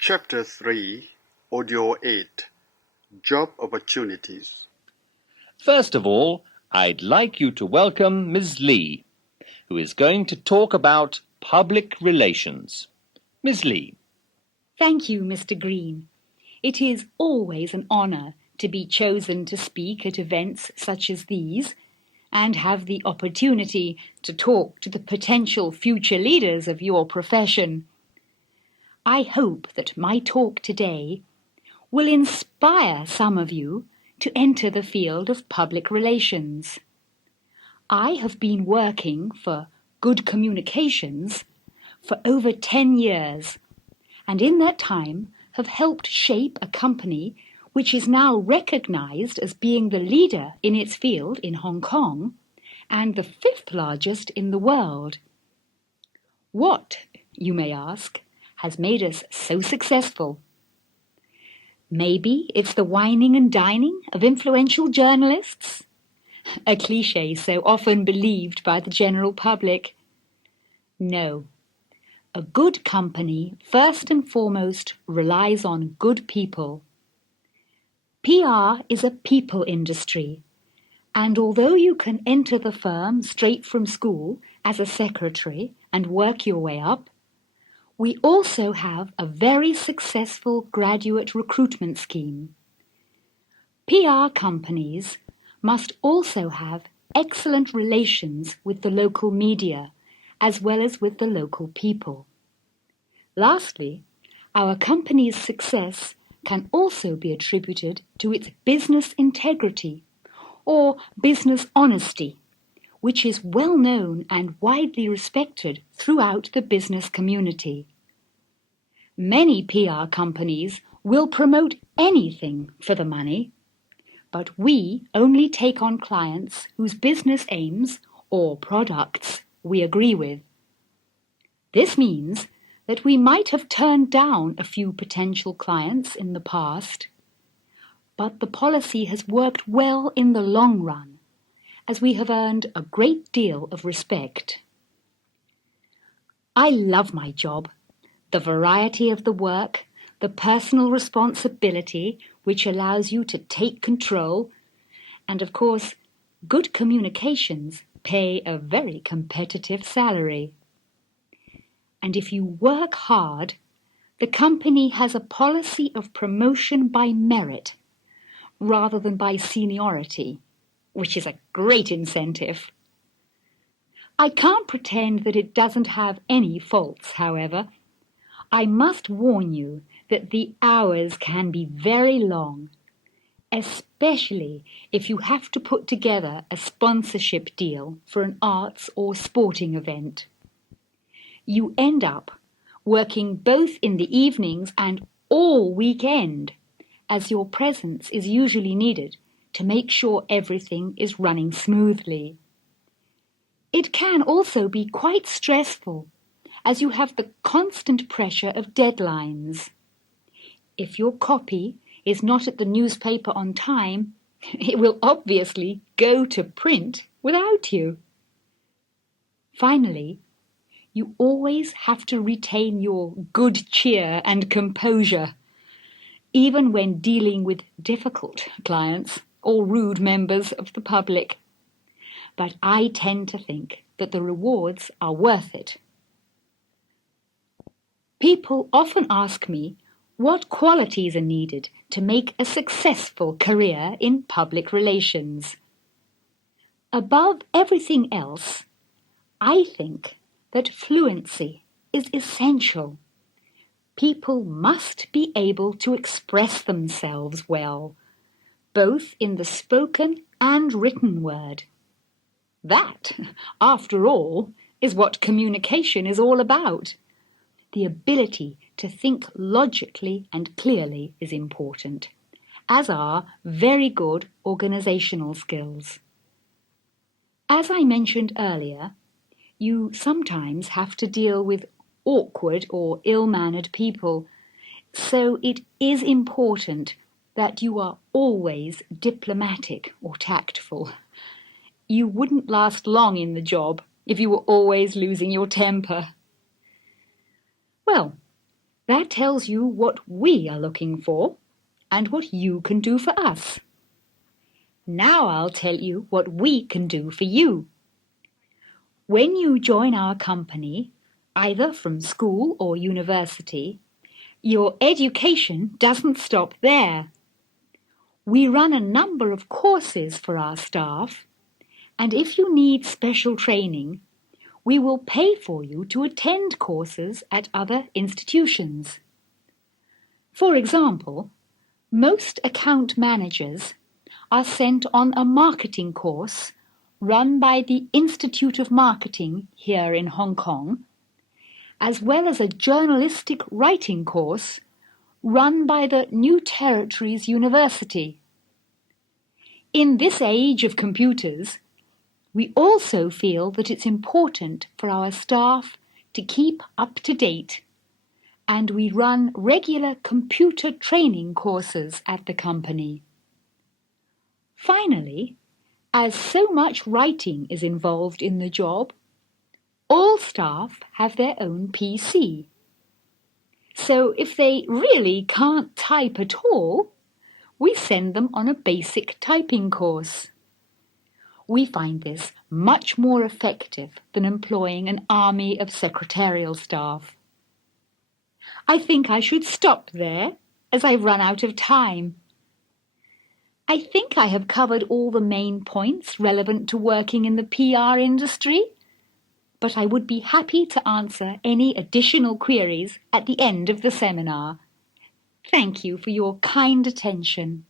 Chapter 3, Audio 8, Job Opportunities. First of all, I'd like you to welcome Ms. Lee, who is going to talk about public relations. Ms. Lee. Thank you, Mr. Green. It is always an honour to be chosen to speak at events such as these and have the opportunity to talk to the potential future leaders of your profession. I hope that my talk today will inspire some of you to enter the field of public relations. I have been working for Good Communications for over 10 years, and in that time have helped shape a company which is now recognized as being the leader in its field in Hong Kong and the 5th largest in the world. What, you may ask, has made us so successful? Maybe it's the wining and dining of influential journalists? A cliché so often believed by the general public. No. A good company, first and foremost, relies on good people. PR is a people industry, and although you can enter the firm straight from school as a secretary and work your way up, we also have a very successful graduate recruitment scheme. PR companies must also have excellent relations with the local media, as well as with the local people. Lastly, our company's success can also be attributed to its business integrity or business honesty, which is well known and widely respected throughout the business community. Many PR companies will promote anything for the money, but we only take on clients whose business aims or products we agree with. This means that we might have turned down a few potential clients in the past, but the policy has worked well in the long run, as we have earned a great deal of respect. I love my job, the variety of the work, the personal responsibility which allows you to take control, and of course, Good Communications pay a very competitive salary. And if you work hard, the company has a policy of promotion by merit rather than by seniority, which is a great incentive. I can't pretend that it doesn't have any faults, however. I must warn you that the hours can be very long, especially if you have to put together a sponsorship deal for an arts or sporting event. You end up working both in the evenings and all weekend, as your presence is usually needed to make sure everything is running smoothly. It can also be quite stressful, as you have the constant pressure of deadlines. If your copy is not at the newspaper on time, it will obviously go to print without you. Finally, you always have to retain your good cheer and composure, even when dealing with difficult clients or rude members of the public. But I tend to think that the rewards are worth it. People often ask me what qualities are needed to make a successful career in public relations. Above everything else, I think that fluency is essential. People must be able to express themselves well, both in the spoken and written word. That, after all, is what communication is all about. The ability to think logically and clearly is important, as are very good organizational skills. As I mentioned earlier, you sometimes have to deal with awkward or ill-mannered people, so it is important that you are always diplomatic or tactful. You wouldn't last long in the job if you were always losing your temper. Well, That tells you what we are looking for and what you can do for us. Now I'll tell you what we can do for you. When you join our company, either from school or university, your education doesn't stop there. We run a number of courses for our staff, and if you need special training, we will pay for you to attend courses at other institutions. For example, most account managers are sent on a marketing course run by the Institute of Marketing here in Hong Kong, as well as a journalistic writing course run by the New Territories University. In this age of computers, we also feel that it's important for our staff to keep up to date, and we run regular computer training courses at the company. Finally, as so much writing is involved in the job, all staff have their own PC. So if they really can't type at all, we send them on a basic typing course. We find this much more effective than employing an army of secretarial staff. I think I should stop there, as I've run out of time. I think I have covered all the main points relevant to working in the PR industry, but I would be happy to answer any additional queries at the end of the seminar. Thank you for your kind attention.